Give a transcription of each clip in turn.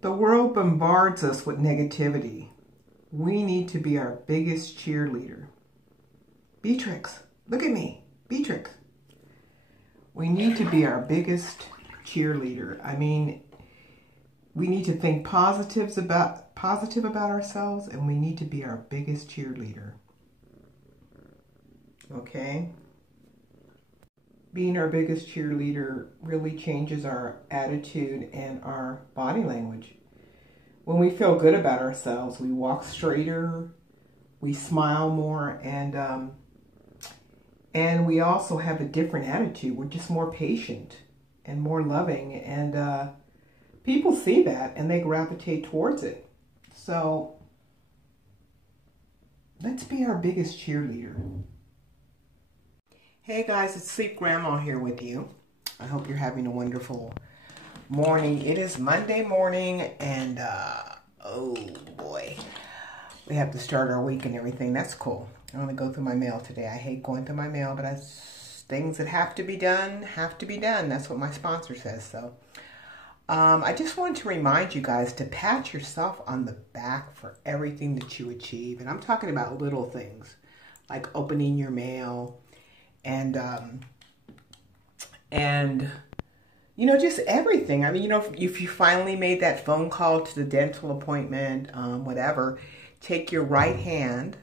The world bombards us with negativity. We need to be our biggest cheerleader. Beatrix, look at me. Beatrix. We need to be our biggest cheerleader. I mean, we need to think positive about ourselves, and we need to be our biggest cheerleader. Okay? Being our biggest cheerleader really changes our attitude and our body language. When we feel good about ourselves, we walk straighter, we smile more, and we also have a different attitude. We're just more patient and more loving, and people see that and they gravitate towards it. So let's be our biggest cheerleader. Hey guys, it's Sleep Grandma here with you. I hope you're having a wonderful morning. It is Monday morning, and oh boy, we have to start our week and everything. That's cool. I'm gonna go through my mail today. I hate going through my mail, but things that have to be done have to be done. That's what my sponsor says. So I just wanted to remind you guys to pat yourself on the back for everything that you achieve. And I'm talking about little things like opening your mail, and you know, just everything. I mean, you know, if you finally made that phone call to the dental appointment, whatever, take your right hand,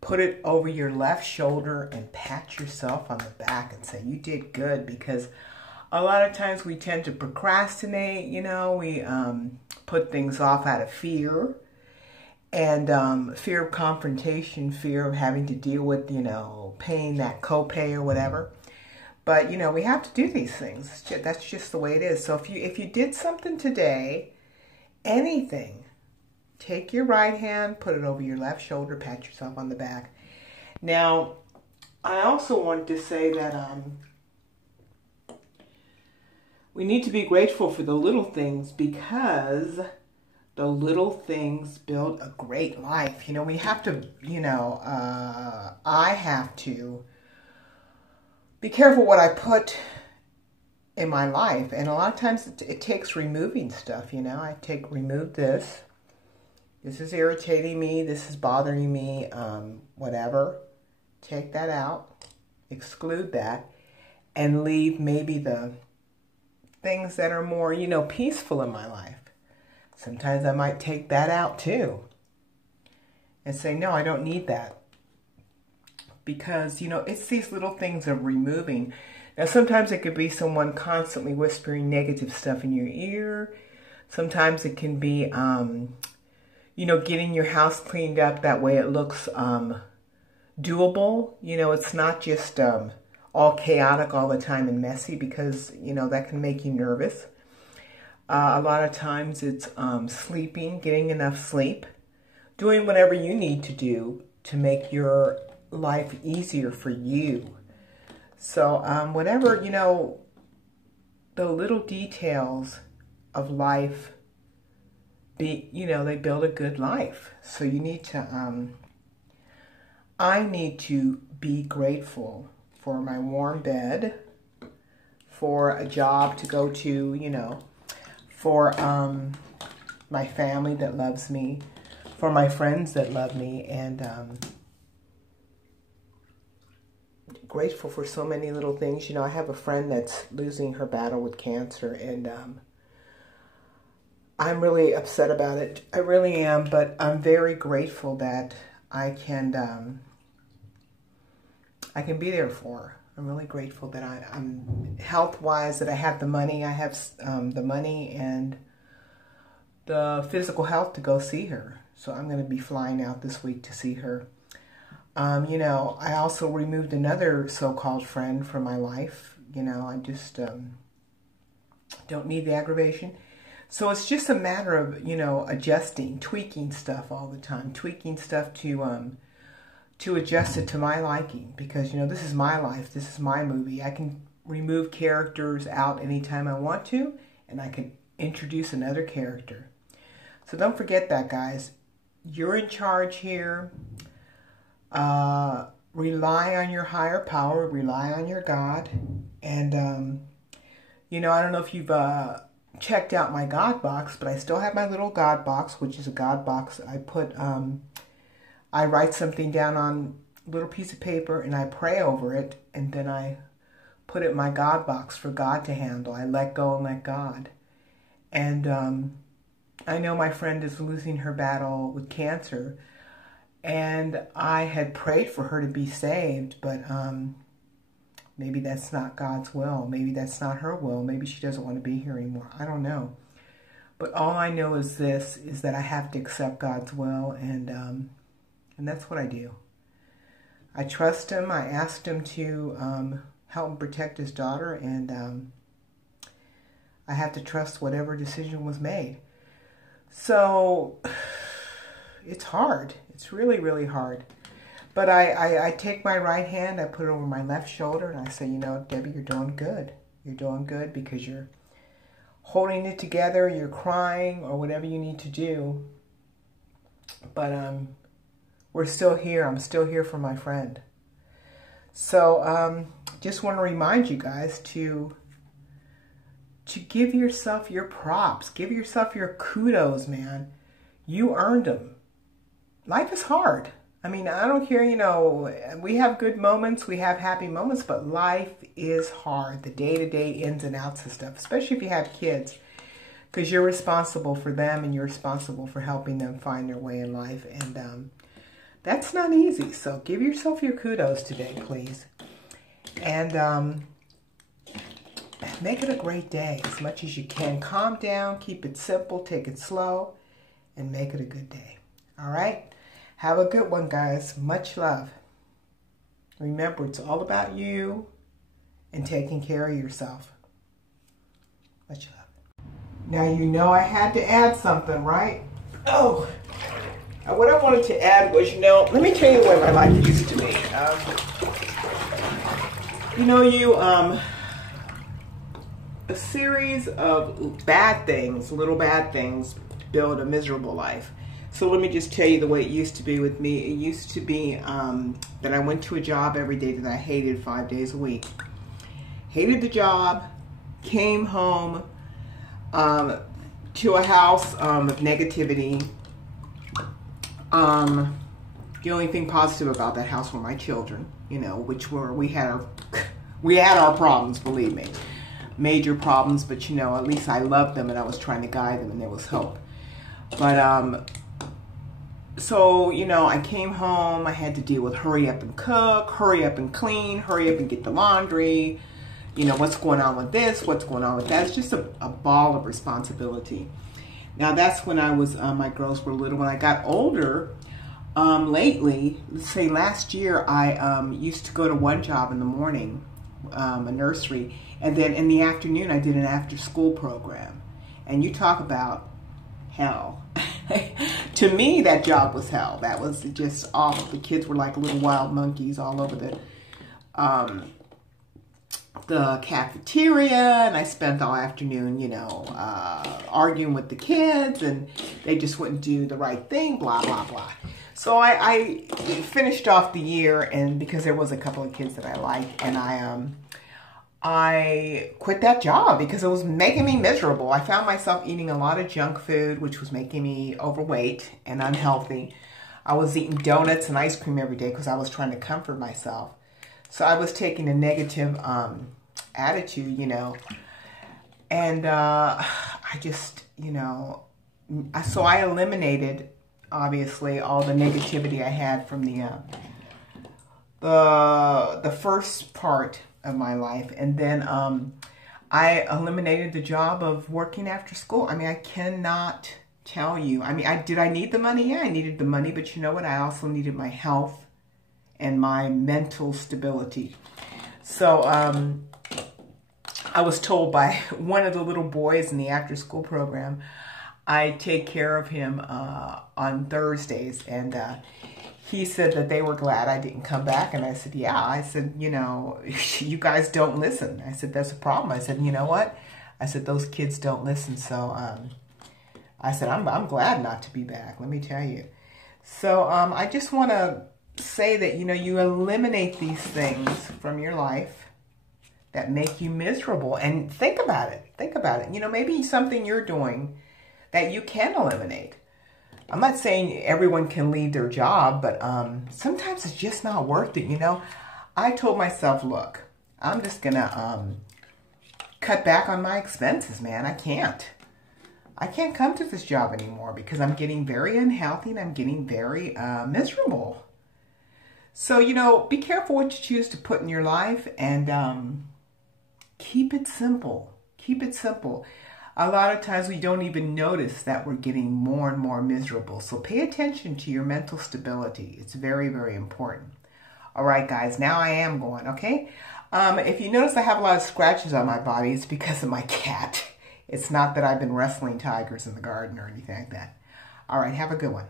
put it over your left shoulder, and pat yourself on the back and say, you did good. Because a lot of times we tend to procrastinate, you know, we put things off out of fear. And fear of confrontation, fear of having to deal with, you know, paying that copay or whatever. But, you know, we have to do these things. That's just the way it is. So if you did something today, anything, take your right hand, put it over your left shoulder, pat yourself on the back. Now, I also wanted to say that we need to be grateful for the little things, because the little things build a great life. You know, we have to, you know, I have to be careful what I put in my life. And a lot of times it takes removing stuff, you know. Remove this. This is irritating me. This is bothering me. Whatever. Take that out. Exclude that. And leave maybe the things that are more, you know, peaceful in my life. Sometimes I might take that out too and say, no, I don't need that. Because, you know, it's these little things of removing. Now, sometimes it could be someone constantly whispering negative stuff in your ear. Sometimes it can be, you know, getting your house cleaned up. That way it looks doable. You know, it's not just all chaotic all the time and messy, because, you know, that can make you nervous. A lot of times it's sleeping, getting enough sleep, doing whatever you need to do to make your life easier for you. So whatever, you know, the little details of life, you know, they build a good life. So you need to, I need to be grateful for my warm bed, for a job to go to, you know, for my family that loves me, for my friends that love me, and grateful for so many little things. You know, I have a friend that's losing her battle with cancer, and I'm really upset about it. I really am, but I'm very grateful that I can be there for her. I'm really grateful that I'm health-wise, that I have the money. I have the money and the physical health to go see her. So I'm going to be flying out this week to see her. You know, I also removed another so-called friend from my life. You know, I just don't need the aggravation. So it's just a matter of, you know, adjusting, tweaking stuff all the time, tweaking stuff to adjust it to my liking, because, you know, this is my life. This is my movie. I can remove characters out anytime I want to, and I can introduce another character. So don't forget that, guys. You're in charge here. Rely on your higher power. Rely on your God. And, you know, I don't know if you've checked out my God box, but I still have my little God box, which is a God box. I put, I write something down on a little piece of paper and I pray over it, and then I put it in my God box for God to handle. I let go and let God. And I know my friend is losing her battle with cancer, and I had prayed for her to be saved, but maybe that's not God's will. Maybe that's not her will. Maybe she doesn't want to be here anymore. I don't know. But all I know is this, is that I have to accept God's will, and that's what I do. I trust him. I asked him to help him protect his daughter, and I have to trust whatever decision was made. So it's hard. It's really, really hard. But I take my right hand, I put it over my left shoulder, and I say, you know, Debbie, you're doing good. You're doing good because you're holding it together, you're crying, or whatever you need to do. But we're still here. I'm still here for my friend. So just want to remind you guys to give yourself your props. Give yourself your kudos, man. You earned them. Life is hard. I mean, I don't care, you know, we have good moments, we have happy moments, but life is hard. The day-to-day ins and outs of stuff, especially if you have kids, because you're responsible for them and you're responsible for helping them find their way in life. And that's not easy. So give yourself your kudos today, please. And make it a great day as much as you can. Calm down, keep it simple, take it slow, and make it a good day. All right? Have a good one, guys. Much love. Remember, it's all about you and taking care of yourself. Much love. Now, you know I had to add something, right? Oh, what I wanted to add was, you know, let me tell you what my life used to be. You know, a series of bad things, little bad things, build a miserable life. So let me just tell you the way it used to be with me. It used to be that I went to a job every day that I hated 5 days a week. Hated the job, came home to a house of negativity. The only thing positive about that house were my children, you know, which were, we had our problems, believe me. Major problems, but you know, at least I loved them and I was trying to guide them and there was hope. But so, you know, I came home, I had to deal with hurry up and cook, hurry up and clean, hurry up and get the laundry, you know, what's going on with this, what's going on with that. It's just a ball of responsibility. Now, that's when I was, my girls were little. When I got older, lately, let's say last year, I used to go to one job in the morning, a nursery, and then in the afternoon, I did an after-school program. And you talk about hell. To me, that job was hell. That was just awful. The kids were like little wild monkeys all over the cafeteria, and I spent all afternoon, you know, arguing with the kids, and they just wouldn't do the right thing, blah, blah, blah. So I finished off the year, and because there was a couple of kids that I liked, and I quit that job because it was making me miserable. I found myself eating a lot of junk food, which was making me overweight and unhealthy. I was eating donuts and ice cream every day because I was trying to comfort myself. So I was taking a negative attitude, you know. And I just, you know, so I eliminated, obviously, all the negativity I had from the first part of my life, and then I eliminated the job of working after school. I mean, I cannot tell you. I mean, did I need the money? Yeah, I needed the money, but you know what? I also needed my health and my mental stability. So I was told by one of the little boys in the after-school program, I take care of him on Thursdays, and he said that they were glad I didn't come back. And I said, yeah. I said, you know, you guys don't listen. I said, that's a problem. I said, you know what? I said, those kids don't listen. So I said, I'm glad not to be back, let me tell you. So I just want to say that, you know, you eliminate these things from your life that make you miserable. And think about it. Think about it. You know, maybe something you're doing that you can eliminate. I'm not saying everyone can leave their job, but sometimes it's just not worth it, you know. I told myself, look, I'm just going to cut back on my expenses, man. I can't come to this job anymore because I'm getting very unhealthy and I'm getting very miserable. So, you know, be careful what you choose to put in your life, and keep it simple. Keep it simple. A lot of times we don't even notice that we're getting more and more miserable. So pay attention to your mental stability. It's very, very important. All right, guys, now I am going, okay? If you notice I have a lot of scratches on my body, it's because of my cat. It's not that I've been wrestling tigers in the garden or anything like that. All right, have a good one.